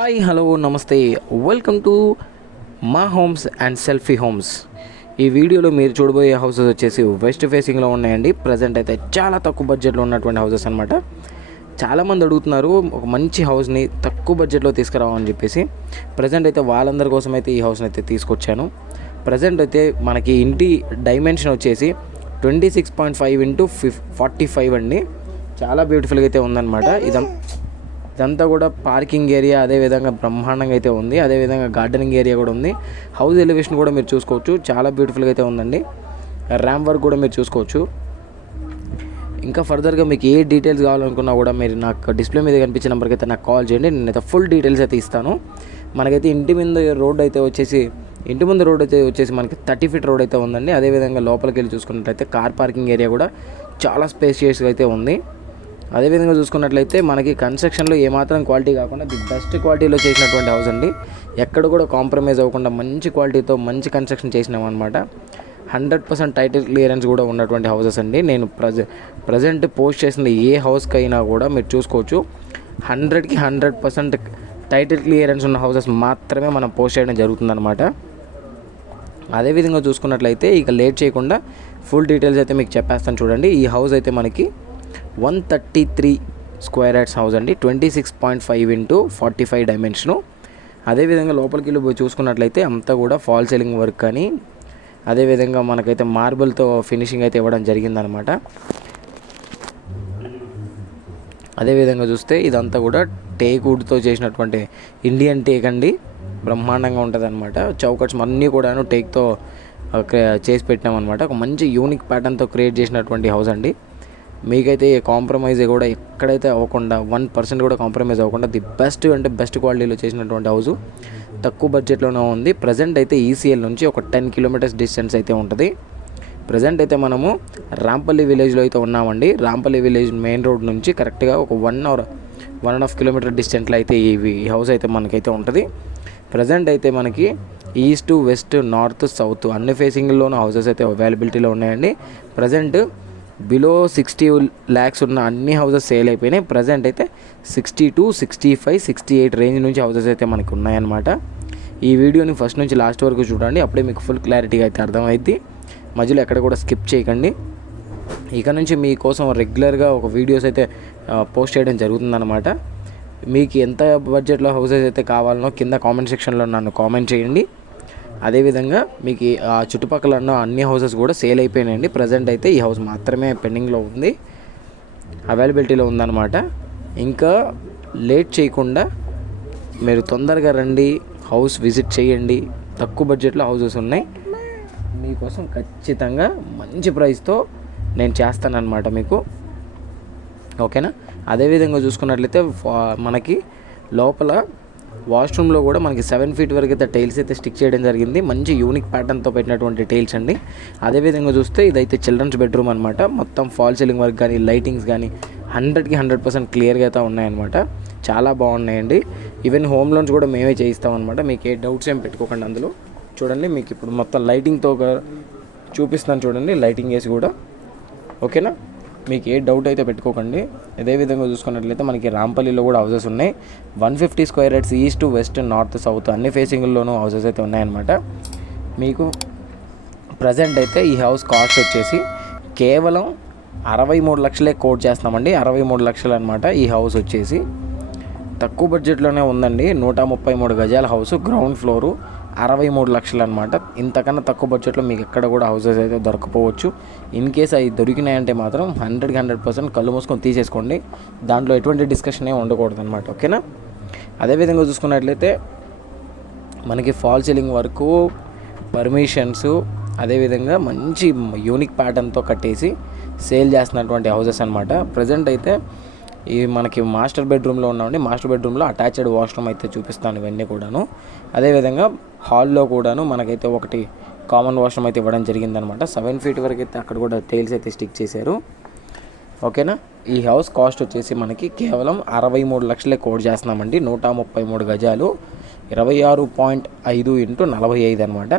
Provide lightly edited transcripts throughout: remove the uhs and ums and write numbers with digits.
Hi hello నమస్తే, welcome to మా homes and selfie homes. ఈ వీడియోలో మీరు చూడబోయే హౌసెస్ వచ్చేసి వెస్ట్ ఫేసింగ్లో ఉన్నాయండి. ప్రజెంట్ అయితే చాలా తక్కువ బడ్జెట్లో ఉన్నటువంటి హౌసెస్ అనమాట. చాలామంది అడుగుతున్నారు ఒక మంచి హౌస్ని తక్కువ బడ్జెట్లో తీసుకురావని చెప్పేసి. ప్రజెంట్ అయితే వాళ్ళందరి కోసం అయితే ఈ హౌస్ని అయితే తీసుకొచ్చాను. ప్రజెంట్ అయితే మనకి ఇంటి డైమెన్షన్ వచ్చేసి 26.5 ఇంటూ 45 అండి. చాలా బ్యూటిఫుల్గా అయితే ఉందన్నమాట. ఇదంతా కూడా పార్కింగ్ ఏరియా, అదేవిధంగా బ్రహ్మాండంగా అయితే ఉంది. అదేవిధంగా గార్డెనింగ్ ఏరియా కూడా ఉంది. హౌస్ ఎలివేషన్ కూడా మీరు చూసుకోవచ్చు, చాలా బ్యూటిఫుల్గా అయితే ఉందండి. ర్యాంప్ వర్క్ కూడా మీరు చూసుకోవచ్చు. ఇంకా ఫర్దర్గా మీకు ఏ డీటెయిల్స్ కావాలనుకున్నా కూడా మీరు నాకు డిస్ప్లే మీద కనిపించే నెంబర్కి అయితే నాకు కాల్ చేయండి. నేనైతే ఫుల్ డీటెయిల్స్ అయితే ఇస్తాను. మనకైతే ఇంటి ముందు రోడ్ అయితే వచ్చేసి మనకి 30 ఫీట్ రోడ్ అయితే ఉందండి. అదేవిధంగా లోపలికి వెళ్ళి చూసుకున్నట్లయితే కార్ పార్కింగ్ ఏరియా కూడా చాలా స్పేషియస్గా అయితే ఉంది. అదేవిధంగా చూసుకున్నట్లయితే మనకి కన్స్ట్రక్షన్లో ఏమాత్రం క్వాలిటీ కాకుండా ది బెస్ట్ క్వాలిటీలో చేసినటువంటి హౌస్ అండి. ఎక్కడ కూడా కాంప్రమైజ్ అవ్వకుండా మంచి క్వాలిటీతో మంచి కన్స్ట్రక్షన్ చేసినాం అనమాట. 100% టైటిల్ క్లియరెన్స్ కూడా ఉన్నటువంటి హౌసెస్ అండి. నేను ప్రజెంట్ పోస్ట్ చేసిన ఏ హౌస్కి అయినా కూడా మీరు చూసుకోవచ్చు, 100కి 100% టైటిల్ క్లియరెన్స్ ఉన్న హౌసెస్ మాత్రమే మనం పోస్ట్ చేయడం జరుగుతుందన్నమాట. అదేవిధంగా చూసుకున్నట్లయితే ఇక లేట్ చేయకుండా ఫుల్ డీటెయిల్స్ అయితే మీకు చెప్పేస్తాను చూడండి. ఈ హౌస్ అయితే మనకి 133 స్క్వేర్ యార్డ్స్ హౌస్ అండి. 26.5 ఇంటూ 45 డైమెన్షను. అదేవిధంగా లోపలికి వెళ్ళి పోయి చూసుకున్నట్లయితే అంతా కూడా ఫాల్ సీలింగ్ వర్క్ కానీ, అదేవిధంగా మనకైతే మార్బుల్తో ఫినిషింగ్ అయితే ఇవ్వడం జరిగిందనమాట. అదేవిధంగా చూస్తే ఇదంతా కూడా టేక్ వుడ్తో చేసినటువంటి ఇండియన్ టేక్ అండి. బ్రహ్మాండంగా ఉంటుంది అనమాట. చౌకట్స్ అన్నీ కూడాను టేక్తో చేసి పెట్టినామన్నమాట. ఒక మంచి యూనిక్ ప్యాటర్న్తో క్రియేట్ చేసినటువంటి హౌస్ అండి. మీకైతే కాంప్రమైజ్ కూడా ఎక్కడైతే అవ్వకుండా 1% కూడా కాంప్రమైజ్ అవ్వకుండా ది బెస్ట్ అంటే బెస్ట్ క్వాలిటీలో చేసినటువంటి హౌస్ తక్కువ బడ్జెట్లోనే ఉంది. ప్రజెంట్ అయితే ఈసీఎల్ నుంచి ఒక 10 కిలోమీటర్స్ డిస్టెన్స్ అయితే ఉంటుంది. ప్రజెంట్ అయితే మనము రాంపల్లి విలేజ్లో అయితే ఉన్నామండి. రాంపల్లి విలేజ్ మెయిన్ రోడ్ నుంచి కరెక్ట్గా ఒక 1.5 కిలోమీటర్ డిస్టెన్స్లో అయితే ఈ హౌస్ అయితే మనకైతే ఉంటుంది. ప్రజెంట్ అయితే మనకి ఈస్ట్, వెస్ట్, నార్త్, సౌత్ అన్ని ఫేసింగ్లోనూ హౌసెస్ అయితే అవైలబిలిటీలో ఉన్నాయండి. ప్రజెంట్ బిలో 60 lakhs ఉన్న అన్ని హౌసెస్ సేల్ అయిపోయినాయి. ప్రజెంట్ అయితే 62, 65, 68 రేంజ్ నుంచి హౌసెస్ అయితే మనకు ఉన్నాయన్నమాట. ఈ వీడియోని ఫస్ట్ నుంచి లాస్ట్ వరకు చూడండి, అప్పుడే మీకు ఫుల్ క్లారిటీగా అయితే అర్థమైంది. మధ్యలో ఎక్కడ కూడా స్కిప్ చేయకండి. ఇక నుంచి మీకోసం రెగ్యులర్గా ఒక వీడియోస్ అయితే పోస్ట్ చేయడం జరుగుతుందన్నమాట. మీకు ఎంత బడ్జెట్లో హౌసెస్ అయితే కావాలనో కింద కామెంట్ సెక్షన్లో నన్ను కామెంట్ చేయండి. అదేవిధంగా మీకు ఆ చుట్టుపక్కల ఉన్న అన్ని హౌసెస్ కూడా సేల్ అయిపోయినాయండి. ప్రజెంట్ అయితే ఈ హౌస్ మాత్రమే పెండింగ్లో ఉంది, అవైలబిలిటీలో ఉందన్నమాట. ఇంకా లేట్ చేయకుండా మీరు తొందరగా రండి, హౌస్ విజిట్ చేయండి. తక్కువ బడ్జెట్లో హౌసెస్ ఉన్నాయి మీకోసం. ఖచ్చితంగా మంచి ప్రైస్తో నేను చేస్తానన్నమాట మీకు, ఓకేనా. అదేవిధంగా చూసుకున్నట్లయితే మనకి లోపల వాష్రూమ్లో కూడా మనకి 7 feet వరకు అయితే టైల్స్ అయితే స్టిక్ చేయడం జరిగింది. మంచి యూనిక్ ప్యాటర్న్తో పెట్టినటువంటి టైల్స్ అండి. అదేవిధంగా చూస్తే ఇదైతే చిల్డ్రన్స్ బెడ్రూమ్ అనమాట. మొత్తం ఫాల్ సీలింగ్ వర్క్ కానీ లైటింగ్స్ కానీ 100కి 100% క్లియర్గా అయితే ఉన్నాయన్నమాట. చాలా బాగున్నాయండి. ఈవెన్ హోమ్ లోన్స్ కూడా మేమే చేయిస్తామన్నమాట. మీకు ఏ డౌట్స్ ఏం పెట్టుకోకండి అందులో. చూడండి, మీకు ఇప్పుడు మొత్తం లైటింగ్తో చూపిస్తాను చూడండి, లైటింగ్ వేసి కూడా, ఓకేనా. మీకు ఏ డౌట్ అయితే పెట్టుకోకండి. అదేవిధంగా చూసుకున్నట్లయితే మనకి రాంపల్లిలో కూడా హౌసెస్ ఉన్నాయి. 150 square yards east, west, north, south అన్ని ఫేసింగ్లోనూ హౌసెస్ అయితే ఉన్నాయన్నమాట. మీకు ప్రజెంట్ అయితే ఈ హౌస్ కాస్ట్ వచ్చేసి కేవలం 63 లక్షలే కోట్ చేస్తున్నామండి. 63 లక్షలు అనమాట. ఈ హౌస్ వచ్చేసి తక్కువ బడ్జెట్లోనే ఉందండి. 133 గజాల హౌస్, గ్రౌండ్ ఫ్లోరు, 63 లక్షలు అనమాట. ఇంతకన్నా తక్కువ బడ్జెట్లో మీకు ఎక్కడ కూడా హౌసెస్ అయితే దొరకపోవచ్చు. ఇన్ కేస్ అవి దొరికినాయంటే మాత్రం 100కి 100% కళ్ళు మూసుకొని తీసేసుకోండి. దాంట్లో ఎటువంటి డిస్కషన్ ఏమి ఉండకూడదు అనమాట, ఓకేనా. అదేవిధంగా చూసుకున్నట్లయితే మనకి ఫాల్ సీలింగ్ వర్క్, పర్మిషన్స్, అదేవిధంగా మంచి యూనిక్ ప్యాటర్న్తో కట్టేసి సేల్ చేస్తున్నటువంటి హౌసెస్ అనమాట. ప్రజెంట్ అయితే ఈ మనకి మాస్టర్ బెడ్రూమ్లో ఉన్నామండి. మాస్టర్ బెడ్రూమ్లో అటాచ్డ్ వాష్రూమ్ అయితే చూపిస్తాను ఇవన్నీ కూడాను. అదేవిధంగా హాల్లో కూడాను మనకైతే ఒకటి కామన్ వాష్రూమ్ అయితే ఇవ్వడం జరిగిందనమాట. 7 feet వరకు అయితే అక్కడ కూడా టైల్స్ అయితే స్టిక్ చేశారు, ఓకేనా. ఈ హౌస్ కాస్ట్ వచ్చేసి మనకి కేవలం 63 లక్షలే కోట్ చేస్తున్నామండి. 133 గజాలు, 26.5 ఇంటూ 45 అనమాట.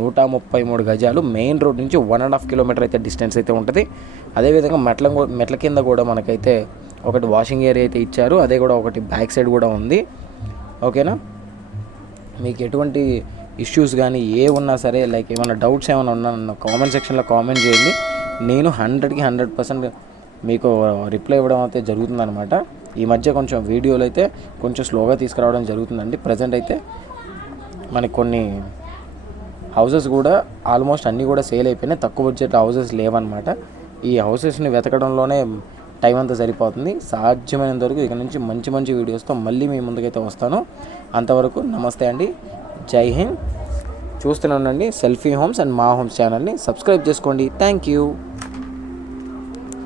133 గజాలు. మెయిన్ రోడ్ నుంచి 1.5 కిలోమీటర్ అయితే డిస్టెన్స్ అయితే ఉంటుంది. అదేవిధంగా మెట్ల కింద కూడా మనకైతే ఒకటి వాషింగ్ ఏరియా అయితే ఇచ్చారు. అదే కూడా ఒకటి బ్యాక్ సైడ్ కూడా ఉంది. ఓకేనా. మీకు ఎటువంటి ఇష్యూస్ కానీ ఏ ఉన్నా సరే, లైక్ ఏమైనా డౌట్స్ ఏమైనా ఉన్నా నన్ను కామెంట్ సెక్షన్లో కామెంట్ చేయండి. నేను 100% మీకు రిప్లై ఇవ్వడం అయితే జరుగుతుందన్నమాట. ఈ మధ్య కొంచెం వీడియోలు అయితే కొంచెం స్లోగా తీసుకురావడం జరుగుతుందండి. ప్రజెంట్ అయితే మనకి కొన్ని హౌసెస్ కూడా ఆల్మోస్ట్ అన్నీ కూడా సేల్ అయిపోయినాయి. తక్కువ బడ్జెట్ హౌసెస్ లేవన్నమాట. ఈ హౌసెస్ని వెతకడంలోనే టైం అంతా సరిపోతుంది. సాధ్యమైనంత వరకు ఇక నుంచి మంచి మంచి వీడియోస్తో మళ్ళీ మీ ముందుకైతే వస్తాను. అంతవరకు నమస్తే అండి, జై హింద్. చూస్తూనే ఉండండి సెల్ఫీ హోమ్స్ అండ్ మా హోమ్స్ ఛానల్ని సబ్స్క్రైబ్ చేసుకోండి. Thank you.